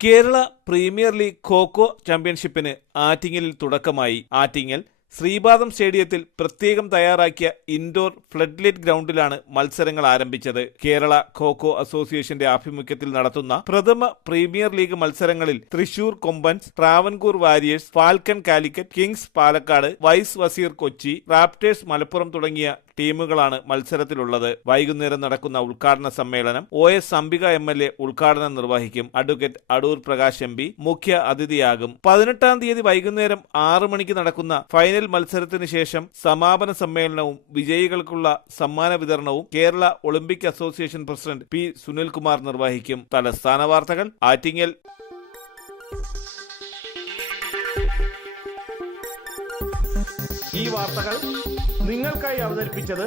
Kerala premier league kho kho ചാമ്പ്യൻഷിപ്പിന് ആറ്റിങ്ങലിൽ തുടക്കമായി. ആറ്റിങ്ങൽ ശ്രീപാദം സ്റ്റേഡിയത്തിൽ പ്രത്യേകം തയ്യാറാക്കിയ ഇൻഡോർ ഫ്ലഡ്ലിറ്റ് ഗ്രൗണ്ടിലാണ് മത്സരങ്ങൾ ആരംഭിച്ചത്. കേരള ഖോഖോ അസോസിയേഷന്റെ ആഭിമുഖ്യത്തിൽ നടത്തുന്ന പ്രഥമ പ്രീമിയർ ലീഗ് മത്സരങ്ങളിൽ Thrissur Kombans Travancore Warriors Falcon Calicut Kings Palakkad wise വസീർ കൊച്ചി റാപ്റ്റേഴ്സ് മലപ്പുറം തുടങ്ങിയ ടീമുകളാണ് മത്സരത്തിലുള്ളത്. വൈകുന്നേരം നടക്കുന്ന ഉദ്ഘാടന സമ്മേളനം O S Ambika M L A ഉദ്ഘാടനം നിർവഹിക്കും. അഡ്വക്കേറ്റ് അടൂർ പ്രകാശ് എം മുഖ്യ അതിഥിയാകും. പതിനെട്ടാം തീയതി വൈകുന്നേരം ആറു മണിക്ക് നടക്കുന്ന ഫൈനൽ മത്സരത്തിന് ശേഷം സമാപന സമ്മേളനവും വിജയികൾക്കുള്ള സമ്മാന വിതരണവും Kerala Olympic Association President P Sunilkumar നിർവഹിക്കും. തലസ്ഥാന വാർത്തകൾ ആറ്റിങ്ങൽ. ഈ വാർത്തകൾ നിങ്ങൾക്കായി അവതരിപ്പിച്ചത്